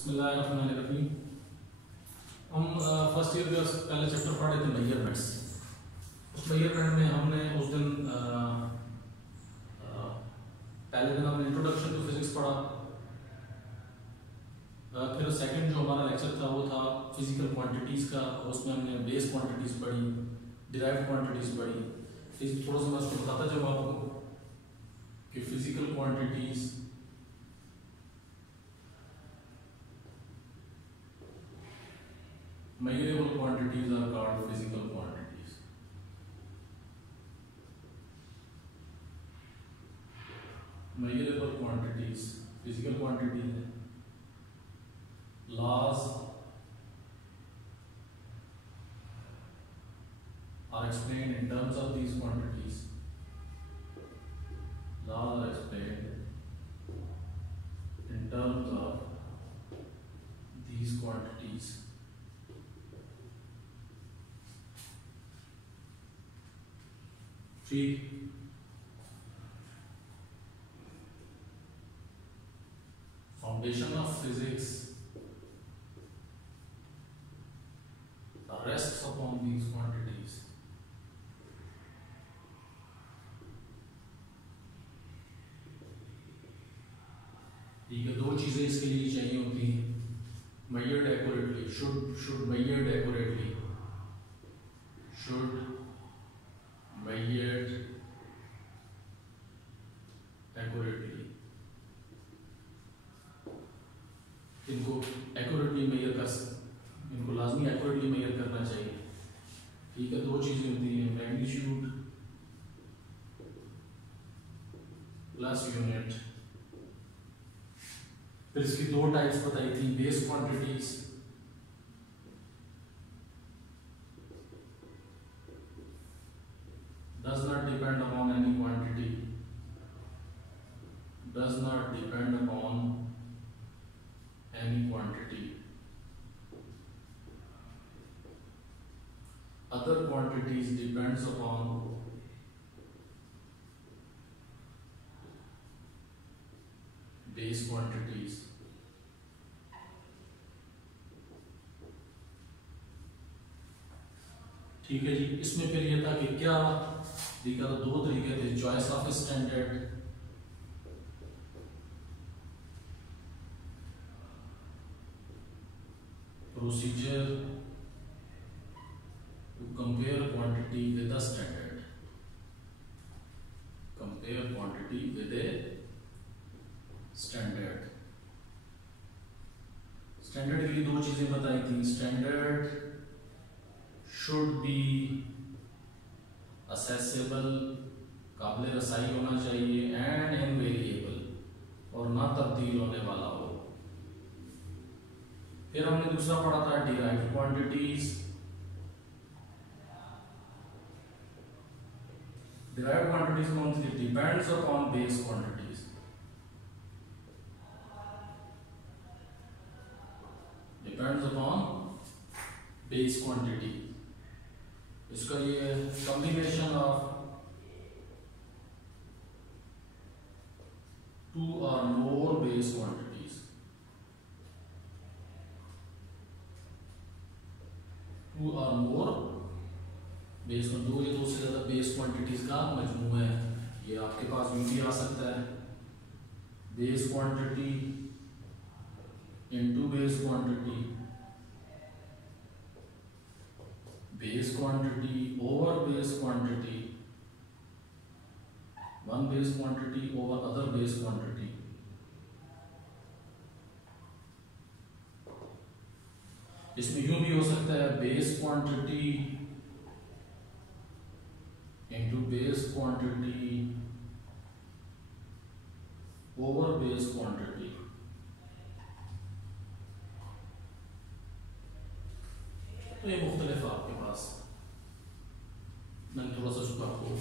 बिस्मिल्लाहिर्रहमानिर्रहीम। हम first year का पहले चैप्टर पढ़ रहे थे मेजरमेंट्स। उस मेजरमेंट में हमने उस दिन पहले दिन हमने इंट्रोडक्शन टू फिजिक्स पढ़ा। फिर सेकंड जो हमारा लेक्चर था वो था फिजिकल क्वांटिटीज़ का। उसमें हमने बेस क्वांटिटीज़ पढ़ी, डिराइव्ड क्वांटिटीज़ पढ़ी। थोड़ा सा मैं उसको बताता जाऊँ आपको कि physical quantities measurable quantities are called physical quantities. Measurable quantities physical quantity है। Laws are explained in terms of these quantities. Laws are explained in terms of these quantities. ठीक, foundation of physics rests upon these quantities. ठीक है, दो चीजें इसके लिए चाहिए होती हैं। measured accurately, should measured accurately, should measured accurately, इनको accurately measure कर, इनको लाजमी accurately measure करना चाहिए। ठीक है, दो चीजें होती हैं, मैग्नीट्यूड प्लस यूनिट। फिर इसकी दो टाइप्स बताई थी, base quantities does not depend upon any quantity, does not depend upon any quantity. Other quantities depends upon base quantities. ठीक है जी, इसमें फिर ये था कि क्या देखा, तो दो तरीके थे, choice of standard, procedure to compare quantity with a standard, compare quantity with a standard. Standard के लिए दो चीजें बताई थी, स्टैंडर्ड शुड बी असेसेबल, काबिल रसाई होना चाहिए, एंड इनवेरिएबल, और ना तब्दील होने वाला हो। फिर हमने दूसरा पढ़ा था डिराइव्ड क्वांटिटीज। डिराइव्ड क्वांटिटीज कौन सी? Depends upon base quantities, depends upon base quantity. इसका ये कॉम्बिनेशन ऑफ टू और मोर बेस क्वांटिटीज, टू और मोर बेस, दो या दो से ज्यादा बेस क्वांटिटीज का मजमूआ है। ये आपके पास यूं भी आ सकता है, base quantity into base quantity, base quantity over base quantity, one base quantity over other base quantity. इसमें यूं भी हो सकता है, base quantity into base quantity over base quantity. तो ये मुख्तलिफ आपके पास, मैंने थोड़ा सा उसको आपको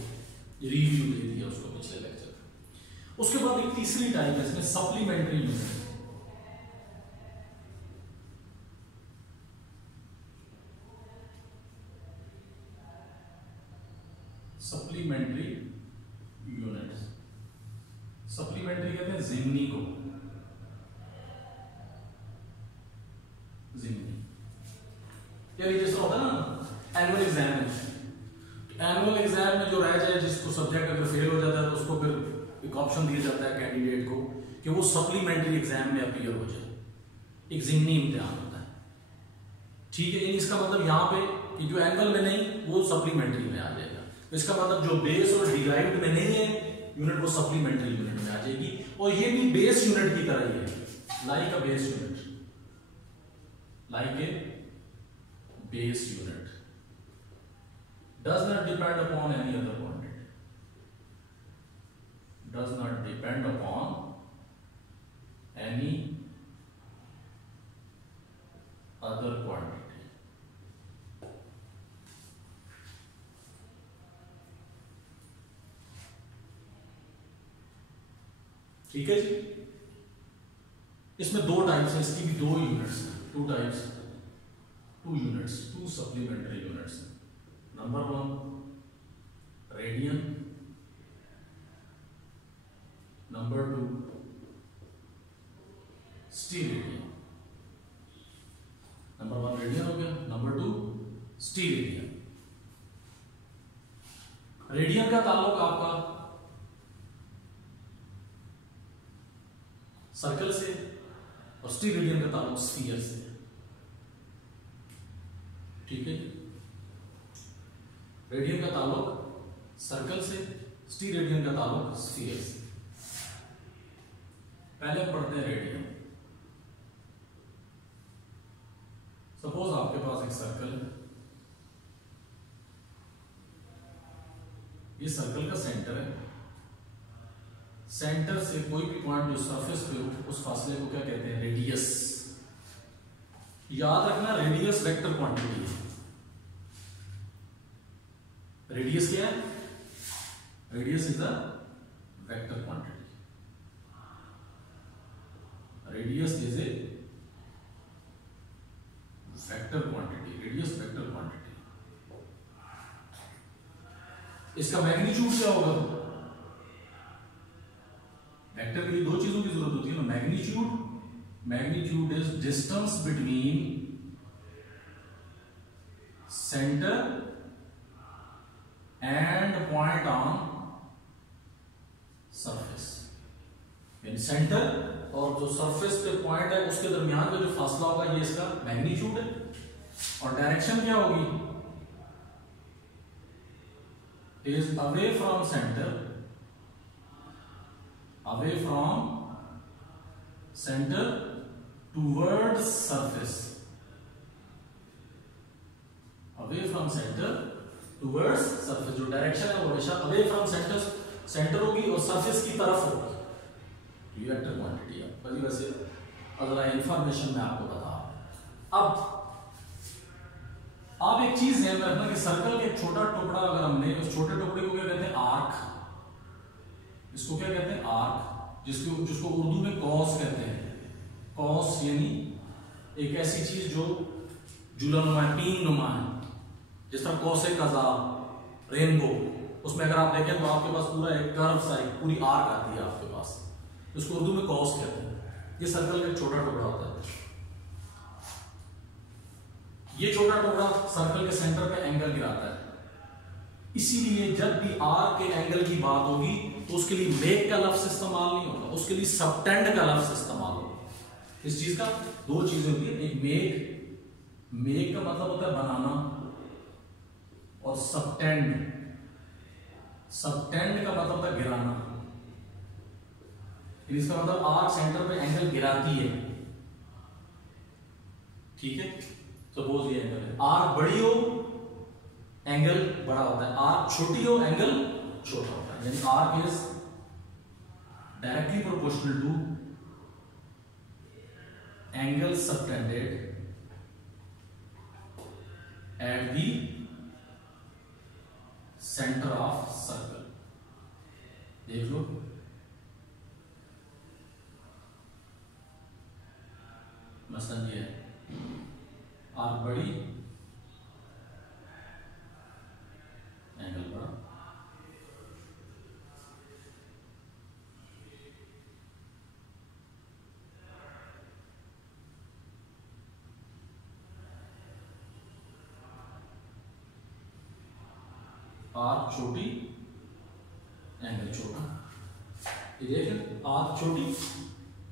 रिव्यू दे दिया उसको पिछले लेक्चर। उसके बाद एक तीसरी टाइप है इसमें, supplementary unit. Supplementary units, supplementary कहते हैं ज़िमनी को। यानी जिस तरह होता है ना एनुअल एग्जाम में, एनुअल एग्जाम में जो रह जाए, जिसको सब्जेक्ट अगर फेल हो जाता है तो उसको फिर एक ऑप्शन दिया जाता है कैंडिडेट को कि वो सप्लीमेंट्री एग्जाम में अपीयर हो जाए, एक ज़िमनी इम्तिहान होता है, ठीक है। इसका मतलब यहाँ पे कि जो एनुअल में नहीं वो सप्लीमेंट्री में आ जाएगा, तो इसका मतलब जो बेस और डिराइव्ड में नहीं है यूनिट वो सप्लीमेंट्री यूनिट में आ जाएगी, और ये भी बेस यूनिट की तरह ही है, like a base unit, like a base unit, does not depend upon any other quantity, does not depend upon any other quantity. ठीक है जी। इसमें दो टाइप्स है, इसकी भी दो यूनिट्स हैं, two types, two units, two supplementary units. Number 1 radian, number 2 steradian. Number 1 radian हो गया, नंबर 2 स्टीरेडियन। रेडियन का ताल्लुक आपका सर्कल से और स्टीरेडियन का ताल्लुक स्फीयर से, ठीक है। रेडियन का ताल्लुक सर्कल से, स्टीरेडियन का ताल्लुक स्फीयर से। पहले हम पढ़ते हैं रेडियन। सपोज आपके पास एक सर्कल है, ये सर्कल का सेंटर है, सेंटर से कोई भी पॉइंट जो सरफेस पे हो उस फासले को क्या कहते हैं, रेडियस। याद रखना रेडियस वेक्टर क्वांटिटी है। रेडियस क्या है, radius is a vector quantity, radius is a vector quantity, radius vector quantity. इसका मैग्नीट्यूड क्या होगा, वेक्टर के लिए दो चीजों की जरूरत होती है ना, magnitude, magnitude is distance between centre and point on surface, यानी सेंटर और जो सरफेस पे पॉइंट है उसके दरमियान का जो फासला होगा ये इसका मैग्नीट्यूड है। और डायरेक्शन क्या होगी, is away from centre, away from centre toward surface, away from centre towards surface. जो डायरेक्शन है वो हमेशा अवे फ्रॉम सेंटर, सेंटर होगी और सरफेस की तरफ होगी, ये वेक्टर क्वांटिटी है। बड़ी वैसे अगला इंफॉर्मेशन मैं आपको बता। अब एक चीज ध्यान रखना कि सर्कल का एक छोटा टुकड़ा अगर हमने, उस छोटे टुकड़े को क्या कहते हैं, आर्क, इसको क्या कहते हैं, आर्क, जिसको उर्दू में कॉस कहते हैं। कॉस यानी एक ऐसी चीज जो जुलानुमा है, पीन नुमा है, जिस तरह कौसे कज़ा, रेनबो, उसमें अगर आप देखें तो आपके पास पूरा एक कर्व सा, एक पूरी आर्क आती है आपके पास, उसको उर्दू में कॉस कहते हैं। ये सर्कल का एक छोटा टुकड़ा होता है। ये छोटा टुकड़ा सर्कल के सेंटर पे एंगल गिराता है। इसीलिए जब भी आर्क के एंगल की बात होगी तो उसके लिए मेक का लफ्ज इस्तेमाल नहीं होगा, उसके लिए सबटेंड का लफ्ज इस्तेमाल होगा। इस चीज का दो चीजें होती है, एक मेक का मतलब होता है बनाना, और सबटेंड का मतलब होता है गिराना। इसका मतलब आर्क सेंटर पे एंगल गिराती है, ठीक है। सपोज ये एंगल है, आर्क बड़ी हो एंगल बड़ा होता है, आर्क छोटी हो एंगल छोटा होता है, यानी arc is directly proportional to angle subtended at the centre of circle. देख लो, मसलन ये है, आर्क बड़ी एंगल बड़ा, आर्क छोटी एंगल छोटा, ये देखें आर्क छोटी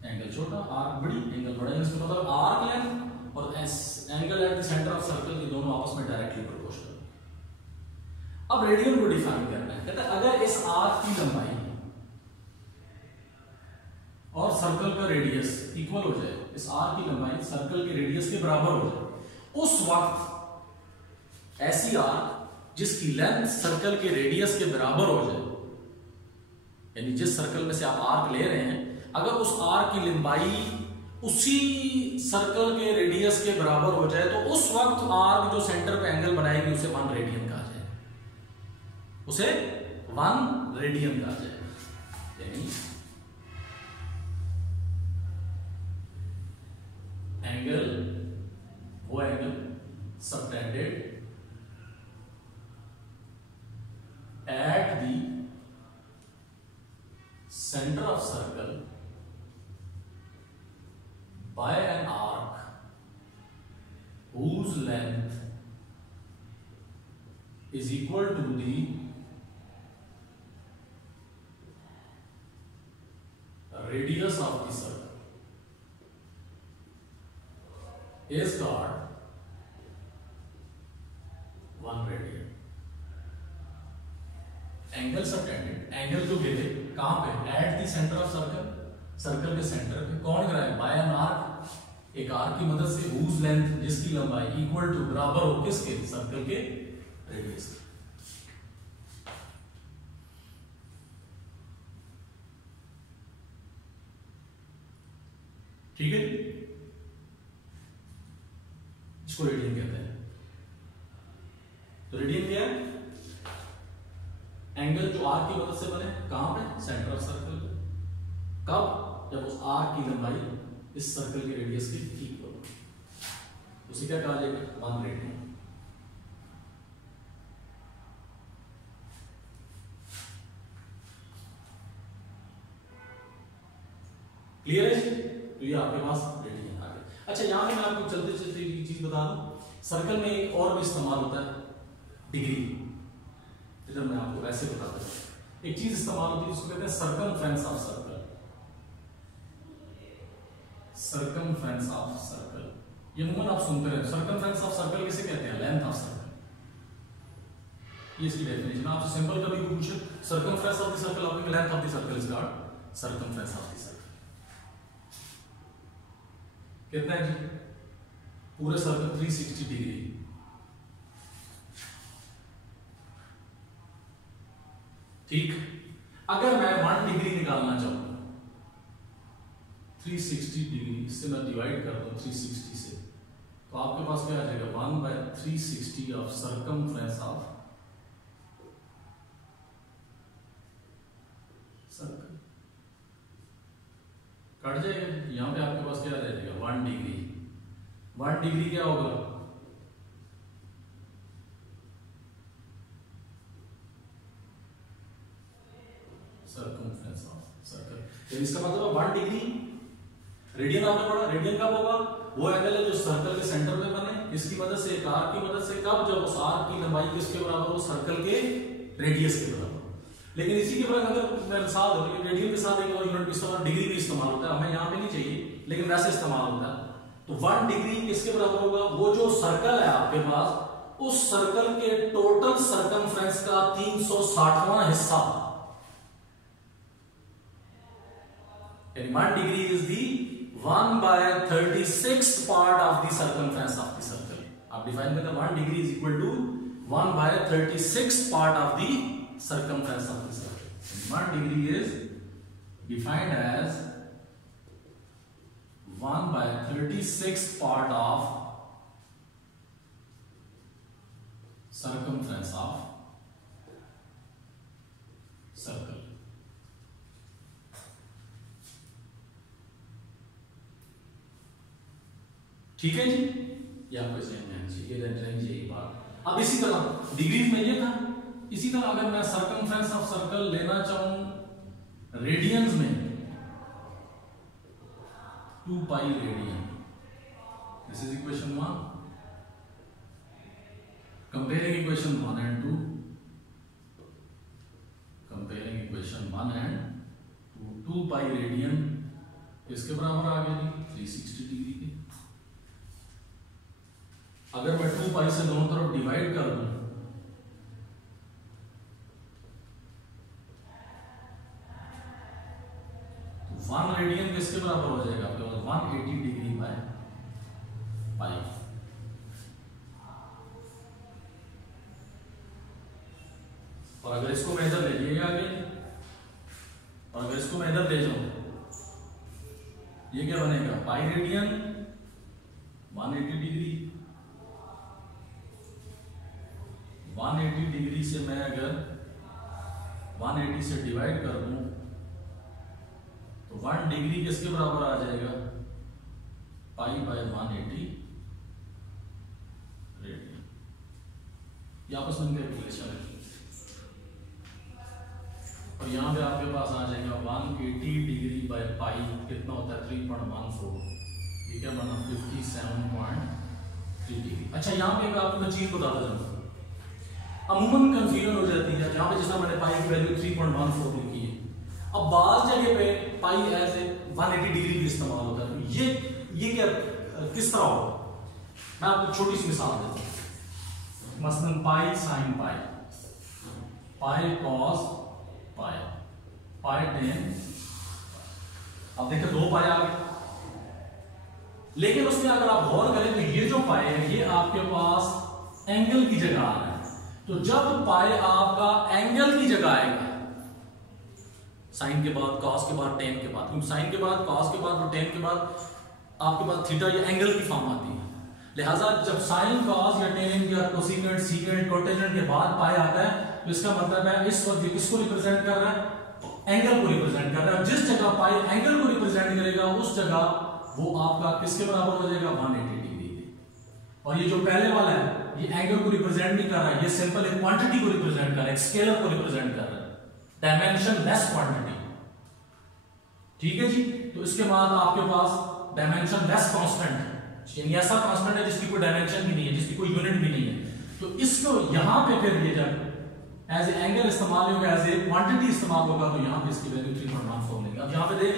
एंगल छोटा, आर्क बड़ी एंगल बड़ा, इसका मतलब आर्क लेंथ और angle eight the centre of circle ये दोनों आपस में डायरेक्टली प्रोपोर्शनल। अब रेडियन को डिफाइन करना है, कहता है अगर इस आर्क की लंबाई और सर्कल का रेडियस इक्वल हो जाए, इस आर्क की लंबाई सर्कल के रेडियस के बराबर हो जाए, उस वक्त ऐसी आर्क जिसकी लेंथ सर्कल के रेडियस के बराबर हो जाए, यानी जिस सर्कल में से आप आर्क ले रहे हैं, अगर उस आर्क की लंबाई उसी सर्कल के रेडियस के बराबर हो जाए, तो उस वक्त आर्क जो सेंटर पे एंगल बनाएगी उसे 1 रेडियन कहा जाए, उसे 1 रेडियन कहा जाए। यानी एंगल वो angle subtended at the center of circle by an arc whose length is equal to the radius of the circle is called 1 radian। Angle subtended, angle जो गिरे कहां पे, eight the centre of circle, circle के centre पे, कौन गिरा है, bye an arc, एक आर्क की मदद से, हुज लेंथ जिसकी लंबाई इक्वल टू बराबर हो किसके, सर्कल के रेडियस के। ठीक है, इसको रेडियन कहते हैं। तो रेडियन क्या है, एंगल जो आर्क की मदद से बने, कहां पे, सेंटर ऑफ सर्कल पे, कब, जब उस आर्क की लंबाई इस सर्कल के रेडियस के इक्वल हो, उसे क्या कहा जाएगा, 1 रेडियन। क्लियर है? तो ये आपके पास रेडियन आ गया। अच्छा, यहां पे मैं आपको चलते चलते एक चीज बता दूं, सर्कल में एक और भी इस्तेमाल होता है, डिग्री। इधर मैं आपको ऐसे बताता हूं, एक चीज इस्तेमाल होती है जिसको कहते हैं circumference of circle. Circumference of circle, ये अमूमन आप सुनते रहे, सरकमफ्रेंस ऑफ सर्कल किसे कहते हैं, लेंथ ऑफ सर्कल। ये इसकी डेफिनेशन, आपसे सिंपल कभी भी पूछे सरकमफ्रेंस ऑफ द सर्कल, आपको length of the circle is called circumference of the circle. कितना है जी, पूरे सर्कल 360 डिग्री। ठीक, अगर मैं 1 डिग्री निकालना चाहूं, 360 डिग्री, इससे मैं डिवाइड कर दूं 360 से, तो आपके पास क्या आ जाएगा, 1/360 of circumference of circle. Cut जाएगा, यहां पे आपके पास क्या आ जाएगा, 1 डिग्री। 1 डिग्री क्या होगा, सरकमफ्रेंस ऑफ सर्कल। तो इसका मतलब 1 डिग्री, रेडियन आपने पढ़ा, रेडियन कब होगा, वो एंगल है जो सर्कल के सेंटर में बने, इसकी मदद से, एक आर्क की मदद से, कब, जब उस आर्क की लंबाई किसके बराबर हो, सर्कल के रेडियस के बराबर। लेकिन इसी के बाद अगर मैं मिसाल दूं, रेडियन के साथ एक और यूनिट इस्तेमाल, डिग्री भी इस्तेमाल होता है, हमें यहां पे नहीं चाहिए लेकिन वैसे इस्तेमाल होता है। तो 1 डिग्री किसके बराबर होगा, वो जो सर्कल है आपके पास, उस सर्कल के टोटल सरकमफ्रेंस का 360वां हिस्सा। 1 degree is the 1/36th part of the circumference of the circle। आप डिफाइन करते हैं 1 degree is equal to 1/36th part of the circumference of the circle। 1 degree is defined as 1/36th part of circumference of circle। ठीक है जी, ये आपको समझ में आनी चाहिए, यही बात। अब इसी तरह डिग्री में ये था, इसी तरह अगर मैं सरकमफ्रेंस ऑफ सर्कल लेना चाहूं रेडियंस में, 2 pi radian, this is equation 1, comparing equation 1 and 2, किसके बराबर आ गया जी? 360 डिग्री के। अगर मैं 2 पाई से दोनों तरफ डिवाइड कर दूं तो 1 रेडियन किसके बराबर हो जाएगा आपके पास? 180 डिग्री बाय पाई। और अगर इसको मैं इधर ले लिएगा आगे, और अगर इसको मैं इधर ले जाऊं, ये क्या बनेगा? Pi radian 180 degree. 180 डिग्री से मैं अगर 180 से डिवाइड कर दूं तो 1 डिग्री किसके बराबर आ जाएगा? Pi by 180 radian. ये आपस में कैलकुलेशन है। और यहां पे आपके पास आ जाएगा 180 डिग्री बाय पाई कितना होता है? 3.14। ये क्या बना? 57.3 डिग्री। अच्छा, यहाँ पे आपको मैं चीज बताता जाऊँ, अमूमन कंफ्यूजन हो जाती है। यहाँ पे जिसमें मैंने पाई की वैल्यू 3.14 लिखी है, अब बाज जगह पे पाई एज ए 180 डिग्री भी इस्तेमाल होता है। तो ये क्या किस तरह होगा? मैं आपको छोटी सी मिसाल देता हूँ। मसलन pi sine pi, pi cos pi, pi ten. अब देखिए 2 पाई आ गए, लेकिन उसमें अगर आप गौर करें तो ये जो पाई है ये आपके पास एंगल की जगह आ रहा है। तो जब पाई आपका एंगल की जगह आएगा, साइन के बाद कॉस के बाद टेन के बाद, क्योंकि साइन के बाद कॉस के बाद और टेन के बाद आपके पास थीटा या एंगल की फॉर्म आती है। लिहाजा जब साइन कॉस या टेन या कोसेकेंट सीकेंट कोटेजेंट के बाद पाई आता है तो इसका मतलब है इस वक्त ये किसको रिप्रेजेंट कर रहा है? एंगल को रिप्रेजेंट कर रहा है। जिस जगह पाई एंगल को रिप्रेजेंट करेगा उस जगह वो आपका किसके बराबर हो जाएगा? 180 डिग्री के। और ये जो पहले वाला है ये एंगल को रिप्रेजेंट नहीं कर रहा है, ये सिंपल एक क्वांटिटी को रिप्रेजेंट कर रहा है, एक स्केलर को रिप्रेजेंट कर रहा है, डायमेंशन लेस क्वांटिटी। ठीक है जी। तो इसके बाद आपके पास डायमेंशन लेस कांस्टेंट, यानी ऐसा कांस्टेंट है जिसकी कोई डायमेंशन भी नहीं है, जिसकी कोई यूनिट भी नहीं है। तो इसको यहां पे फिर ये जब एज ए एंगल इस्तेमाल होगा, एज ए क्वांटिटी इस्तेमाल होगा, तो यहां पे इसकी वैल्यू 3.14 लेंगे। अब यहां पे देख,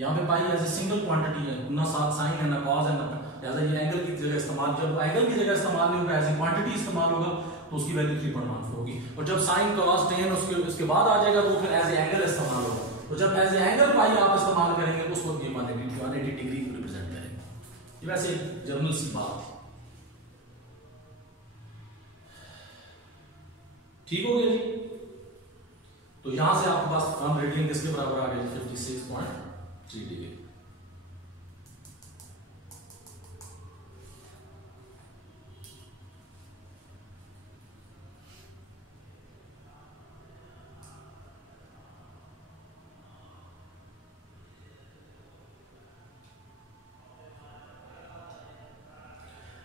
यहां पे पाई एज ए सिंगल क्वांटिटी है, ना साइन है ना कॉस है ना, लिहाजा ये एंगल की जगह इस्तेमाल, जब एंगल की जगह इस्तेमाल नहीं होगा, एज ए क्वांटिटी इस्तेमाल होगा तो उसकी वैल्यू 3.14 होगी। और जब साइन कॉस टेन उसके बाद आ जाएगा तो फिर एज ए एंगल इस्तेमाल होगा। तो जब एज ए एंगल पाई आप इस्तेमाल करेंगे उस वक्त ये 180 डिग्री को रिप्रेजेंट करेंगे। ये वैसे जनरल सी बात, ठीक हो गया जी। तो यहां से आपके पास 1 रेडियन किसके बराबर आ गया? 56.3 डिग्री।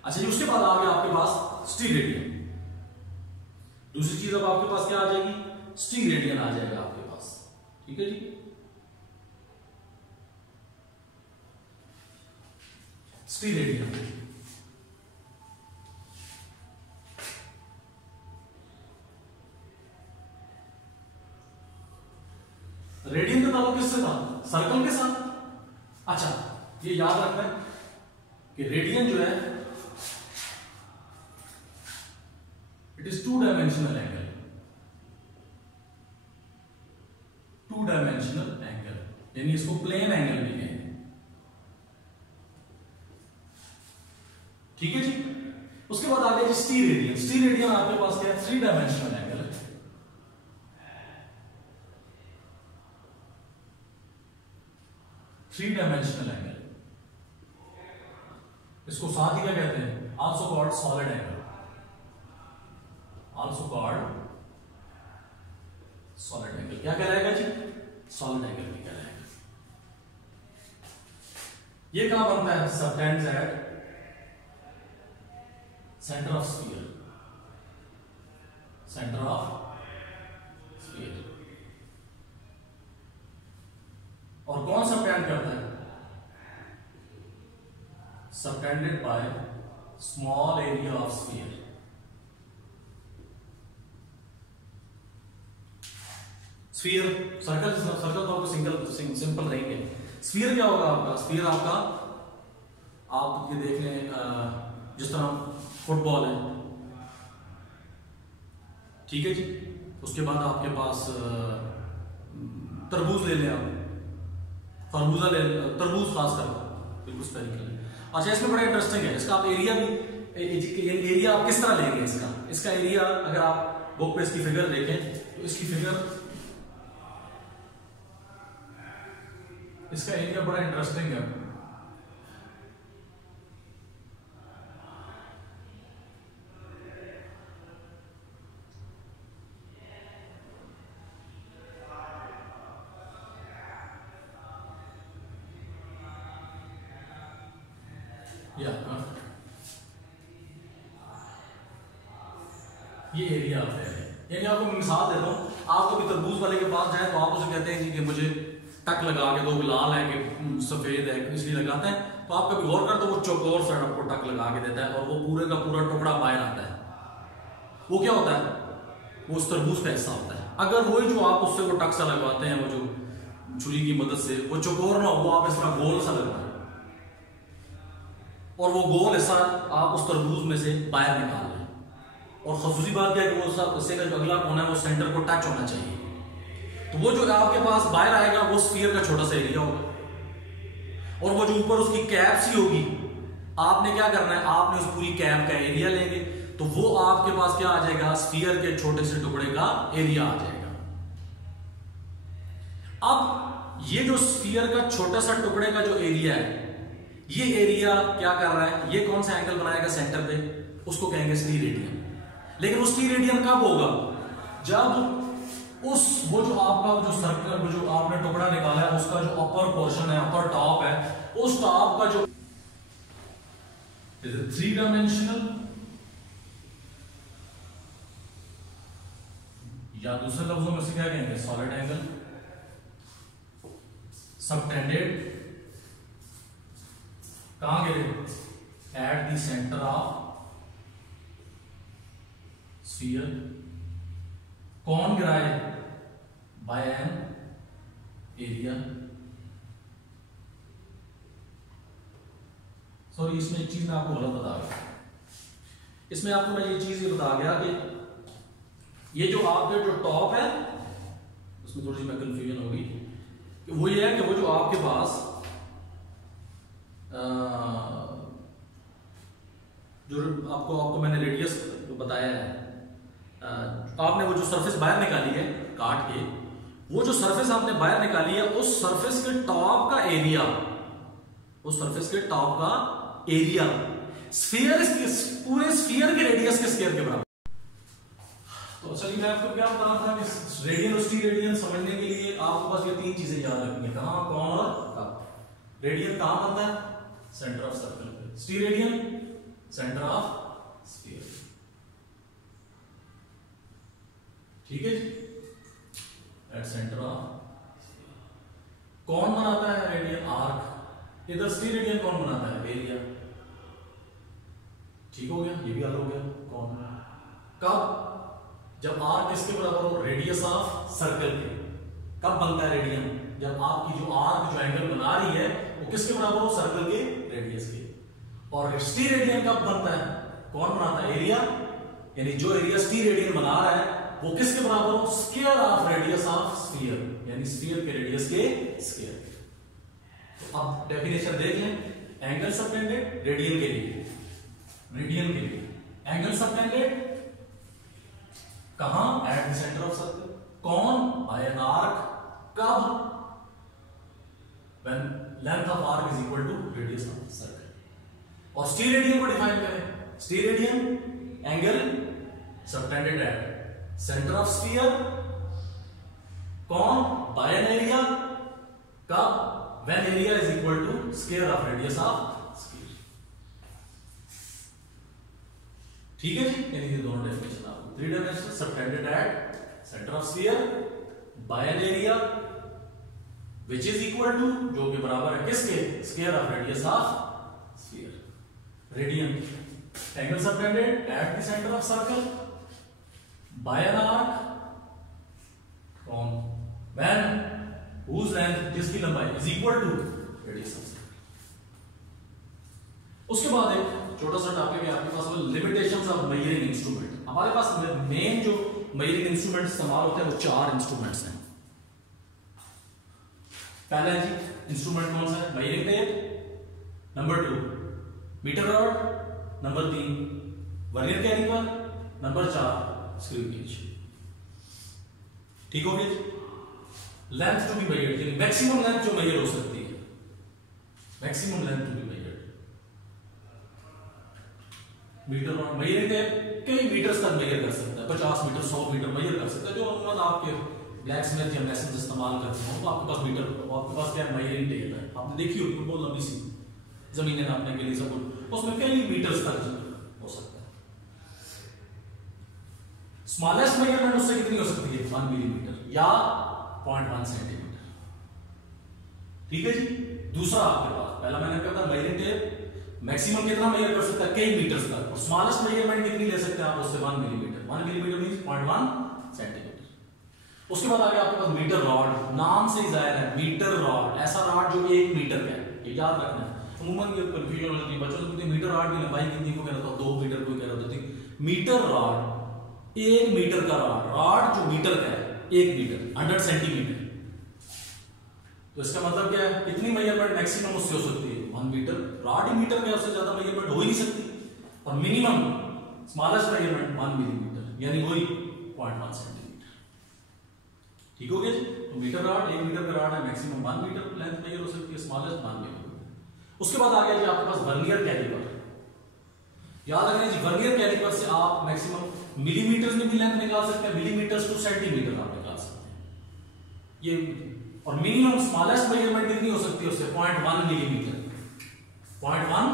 अच्छा जी, उसके बाद आ गया आपके पास स्टीरेडियन। दूसरी चीज अब आपके पास क्या आ जाएगी? स्टीरेडियन आ जाएगा आपके पास। ठीक है जी। स्टीरेडियन रेडियन का ताल्लुक किससे था? सर्कल के साथ। अच्छा, ये याद रखना है कि रेडियन जो है it is 2 dimensional angle. 2 dimensional angle, यानी इसको प्लेन एंगल भी कहेंगे। ठीक है जी। उसके बाद आ गया जी स्टीरेडियन। स्टीरेडियन आपके पास क्या है? 3 डायमेंशनल एंगल है। थ्री डायमेंशनल एंगल, इसको साथ ही क्या कहते हैं? Also called solid angle. Also called solid angle. क्या कहलाएगा जी? सॉलिड एंगल भी कहलाएगा। ये कहां बनता है? Subtends eight centre of sphere. Centre of sphere. और कौन सबटेंड करता है? Subtended by small area of sphere. Sphere circle तो सिंपल रहेंगे, स्फीयर क्या होगा आपका? स्फीयर आपका, आप ये देख लें, जिस तरह फुटबॉल है, ठीक है जी। उसके बाद आपके पास तरबूज ले लें आप, खरबूजा ले, तरबूज खास कर बिल्कुल स्फेरिकल है। अच्छा, इसमें बड़ा इंटरेस्टिंग है, इसका आप एरिया भी, एरिया आप किस तरह लेंगे इसका एरिया, अगर आप बुक पे इसकी फिगर देखें तो इसकी फिगर, इसका एरिया बड़ा इंटरेस्टिंग है। ये एरिया है, यानी आपको मिसाल देता हूँ, आप कभी तरबूज वाले के पास जाए तो आप उसे कहते हैं जी कि मुझे टक लगा के दो, लाल है कि सफेद है इसलिए लगाते हैं, तो आप कभी गौर कर तो वो चौकोर सा आपको टक लगा के देता है और वो पूरे का पूरा टुकड़ा बाहर आता है। वो क्या होता है? वो उस तरबूज का हिस्सा होता है। अगर वही जो आप उससे वो टक सा लगवाते हैं, वो जो छुरी की मदद से, वो चौकोर ना, वो आप इस तरह गोल सा लगवाएं और वो गोल हिस्सा आप उस तरबूज में से बाहर निकाल लें। और खसूसी बात क्या है कि वो उससे का जो अगला कोना है वो सेंटर को टच होना चाहिए। तो वो जो आपके पास बाहर आएगा वो स्फीयर का छोटा सा एरिया होगा, और वो जो ऊपर उसकी कैप सी होगी, आपने क्या करना है, आपने उस पूरी कैप का एरिया लेंगे, तो वो आपके पास क्या आ जाएगा? स्फीयर के छोटे से टुकड़े का एरिया आ जाएगा। अब ये जो स्फीयर का छोटा सा टुकड़े का जो एरिया है, ये एरिया क्या कर रहा है? ये कौन सा एंगल बनाएगा सेंटर पे? उसको कहेंगे स्टीरेडियन। लेकिन वो स्टीरेडियन कब होगा? जब वो जो आपका जो सर्कल, वो जो आपने टुकड़ा निकाला है, उसका जो अपर पोर्शन है, अपर टॉप है, उस टॉप का जो 3 डायमेंशनल, या दूसरे लफ्जों में से क्या कहेंगे? सॉलिड एंगल सबटेंडेड, कहां गिरे? Eight the centre of sphere. कौन गिरा है? Bye an area. सॉरी, इसमें एक चीज मैं आपको गलत बता गया। इसमें आपको मैं ये चीज बता गया कि ये जो आपके जो टॉप है, उसमें थोड़ी सी मैं कंफ्यूजन होगी, वो ये है कि वो जो आपके पास जो आपको मैंने रेडियस बताया है, आपने वो जो सरफेस बाहर निकाली है काट के, वो जो सरफेस आपने बाहर निकाली है, उस सरफेस के टॉप का एरिया, उस सरफेस के टॉप का एरिया स्फीयर, पूरे स्फीयर के रेडियस के स्क्वायर के बराबर। तो चलिए मैं आपको क्या बता रहा था कि रेडियन और स्टीरेडियन समझने के लिए आपको बस ये 3 चीजें याद रखनी है, कहां, कौन और कब। रेडियन कहां बनता है? सेंटर ऑफ सर्कल पे। स्टीरेडियन सेंटर ऑफ स्फीयर। ठीक है जी, एट सेंटर ऑफ। कौन बनाता है रेडियन? आर्क। इधर स्टीरेडियन कौन बनाता है? एरिया। ठीक हो गया, ये भी हल हो गया। कौन? कब? जब आर्क किसके बराबर हो? रेडियस ऑफ सर्कल के। कब बनता है रेडियन? जब आपकी जो आर्क जो एंगल बना रही है वो किसके बराबर हो? सर्कल के रेडियस के। और स्टीरेडियन कब बनता है? कौन बनाता है? एरिया। यानी जो एरिया स्टीरेडियन बना रहा है वो किसके बराबर हो? Square of radius of sphere, यानी स्फीयर के रेडियस के स्क्वायर। तो अब डेफिनेशन देख लें। एंगल सबटेंडेड रेडियन के लिए, रेडियन के लिए एंगल सबटेंडेड कहां? At the centre of circle. कौन? By an arc. कब? When length of arc is equal to radius of circle. और स्टीरेडियन को डिफाइन करें। Steradian angle subtended at centre of sphere. कौन? By an area. कब? When area is equal to square of radius of sphere. ठीक है जी, यानी ये दोनों डेफिनेशन आपको 3 dimensional subtended at centre of sphere, bye an area which is equal to, जो के बराबर है किसके? Square of radius of sphere. Radian angle subtended at the centre of circle by an arc. कौन? व्हेन whose length जिसकी लंबाई is equal to radius of circle. उसके बाद एक छोटा सा टॉपिक है आपके पास, वो लिमिटेशंस ऑफ मेजरिंग इंस्ट्रूमेंट। हमारे पास मेन जो मेजरिंग इंस्ट्रूमेंट इस्तेमाल होते हैं वो 4 इंस्ट्रूमेंट्स हैं। पहला जी इंस्ट्रूमेंट कौन सा है? Measuring tape, number 2 metre rod, number 3 vernier calliper, number 4 screw gauge. ठीक हो गया? लेंथ टू बी मेजर्ड, यानी मैक्सिमम लेंथ जो मेजर हो सकती है, maximum length to be measured. Metre rod measuring tape कई मीटर्स तक मेजर कर सकता है, 50 मीटर 100 मीटर मेजर कर सकता है। जो अमूमन आपके ब्लैकस्मिथ या मेसन इस्तेमाल करते हो, तो आपके पास मीटर, आपके पास क्या मेजरिंग टेप है, आपने देखी होगी बहुत लंबी सी जमीनें नापने के लिए सब, उसमें कई मीटर्स तक हो सकता है। स्मॉलेस्ट मेजरमेंट उससे कितनी हो सकती है? 1 मिलीमीटर या 0.1 सेंटीमीटर। ठीक है जी। दूसरा आपके पास, पहला मैंने कहा था मेजरिंग टेप मैक्सिमम कितना मेजर कर सकता है? कई मीटर्स तक। और स्मॉलेस्ट मेजरमेंट कितनी ले सकते हैं आप उससे? 1 मिलीमीटर। 1 millimetre means 0.1 centimetre. उसके बाद आगे आपके पास मीटर रॉड, नाम से ही जाहिर है मीटर रॉड, ऐसा रॉड जो 1 मीटर का है, ये याद रखना है। अमूमन ये कंफ्यूजन हो जाती है बच्चों से, मीटर रॉड की लंबाई कितनी, को कह रहा था 2 मीटर, कोई कह रहा था 3 मीटर रॉड। 1 मीटर का रॉड जो मीटर का है, 1 मीटर 100 सेंटीमीटर। तो इसका मतलब क्या है? कितनी मेजरमेंट मैक्सिमम उससे हो सकती है? 1 मीटर। रॉड ही मीटर में, उससे ज्यादा मेजरमेंट हो ही नहीं सकती। और मिनिमम स्मॉलेस्ट मेजरमेंट 1 मिलीमीटर, यानी वही 0.1 सेंटीमीटर। ठीक हो गया जी। तो मीटर रॉड 1 मीटर का रॉड है, मैक्सिमम 1 मीटर लेंथ मेजर हो सकती है, स्मॉलेस्ट 1 मिलीमीटर। उसके बाद आ गया जी आपके पास वर्नियर कैलिपर। याद रखना जी, वर्नियर कैलिपर से आप मैक्सिमम मिलीमीटर में भी लेंथ निकाल सकते हैं, मिलीमीटर टू सेंटीमीटर आप निकाल सकते हैं ये। और मिनिमम स्मॉलेस्ट मेजरमेंट कितनी हो सकती है उससे? 0.1 मिलीमीटर, 0.1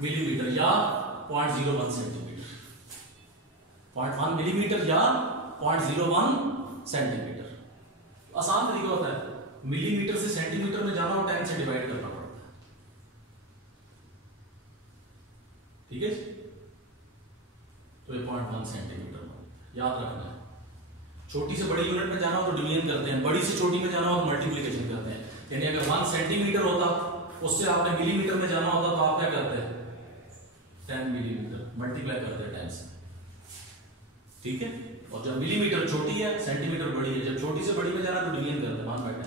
मिलीमीटर या 0.01 सेंटीमीटर। 0.1 मिलीमीटर या 0.01 सेंटीमीटर। आसान तरीका होता है, मिलीमीटर से सेंटीमीटर में जाना हो 10 से डिवाइड करना पड़ता है। ठीक है, तो 0.1 सेंटीमीटर याद रखना है। छोटी से बड़ी यूनिट में जाना हो तो डिवीजन करते हैं, बड़ी से छोटी में जाना हो तो मल्टीप्लिकेशन करते हैं। यानी अगर 1 सेंटीमीटर होता, उससे आपने मिलीमीटर में जाना होता, तो आप क्या करते हैं? 10 मिलीमीटर मल्टीप्लाई करते हैं 10 से। ठीक है। और जब मिलीमीटर छोटी है, सेंटीमीटर बड़ी है, जब छोटी से बड़ी में जाना तो डिवीजन करते हैं 1/10।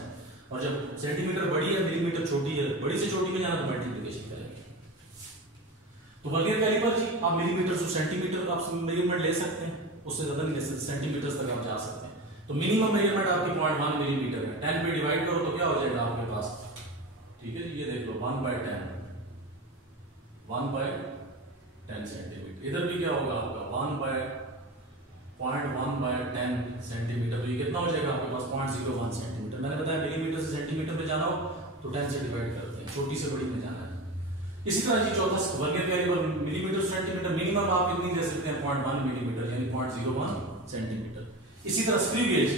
और जब सेंटीमीटर बड़ी है, मिलीमीटर छोटी है, बड़ी से छोटी में जाना तो मल्टीप्लिकेशन करेंगे। तो वर्नियर कैलिपर जी आप मिलीमीटर से सेंटीमीटर आप मेजरमेंट ले सकते हैं, उससे ज्यादा नहीं ले सकते, सेंटीमीटर तक आप जा सकते हैं। तो मिनिमम मेजरमेंट आपकी 0.1 मिलीमीटर है। 10 पे डिवाइड करो तो क्या हो जाएगा आपके पास? ठीक है, ये देख लो 1/10 सेंटीमीटर। इधर भी क्या होगा आपका 0.1/10 सेंटीमीटर। तो ये कितना हो जाएगा आपके पास? 0.01 सेंटीमीटर। मैंने बताया मिलीमीटर से सेंटीमीटर में जाना हो तो 10 से डिवाइड करते हैं, छोटी से बड़ी में जाना है। इसी तरह जी चौथा vernier calliper millimetre centimetre, minimum आप कितनी दे सकते हैं? 0.1 मिलीमीटर यानी 0.01 सेंटीमीटर। इसी तरह स्क्रू गेज,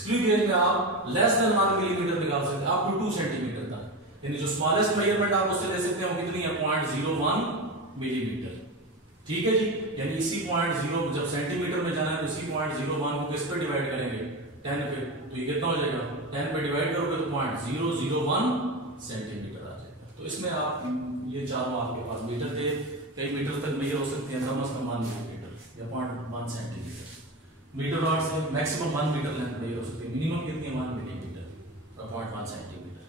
स्क्रू गेज में आप लेस देन 1 मिलीमीटर निकाल सकते हैं, अप टू 2 सेंटीमीटर तक। यानी जो स्मॉलेस्ट मेजरमेंट आप उससे ले सकते हैं वो कितनी है? 0.01 मिलीमीटर। ठीक है जी। यानी इसी 0.0 जब सेंटीमीटर में जाना है तो इसी 0.01 को किस पे डिवाइड करेंगे? 10 पे। तो ये कितना हो जाएगा? 10 पे डिवाइड करोगे तो 0.001 सेंटीमीटर आ जाएगा। तो इसमें आप ये चारों आपके पास मीटर थे, कई मीटर तक मेजर हो सकते हैं, कम से कम 1 मिलीमीटर या 0.1 सेंटीमीटर। मीटर रॉड से मैक्सिमम 1 मीटर लेंथ मेजर हो सकती है, मिनिमम कितनी है? 1 मिलीमीटर और 0.1 सेंटीमीटर।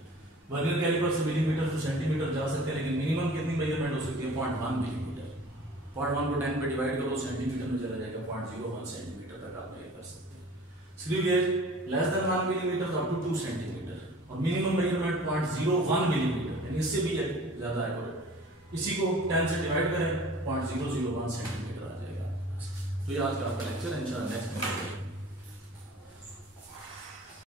वर्नियर कैलिपर से मिलीमीटर टू सेंटीमीटर जा सकते हैं, लेकिन मिनिमम कितनी मेजरमेंट हो सकती है? 0.1 मिलीमीटर। 0.1 को 10 पे डिवाइड करो सेंटीमीटर में चला जाएगा, 0.01 सेंटीमीटर तक आप मेजर कर सकते हैं। Screw gauge less than 1 millimetre up to 2 centimetre और मिनिमम मेजरमेंट 0.01 मिलीमीटर, यानी इससे भी ज्यादा एक्यूरेट। इसी को 10 से डिवाइड करें 0.001 सेंटीमीटर आ जाएगा। तो ये आज का आपका लेक्चर है, इंशाल्लाह नेक्स्ट में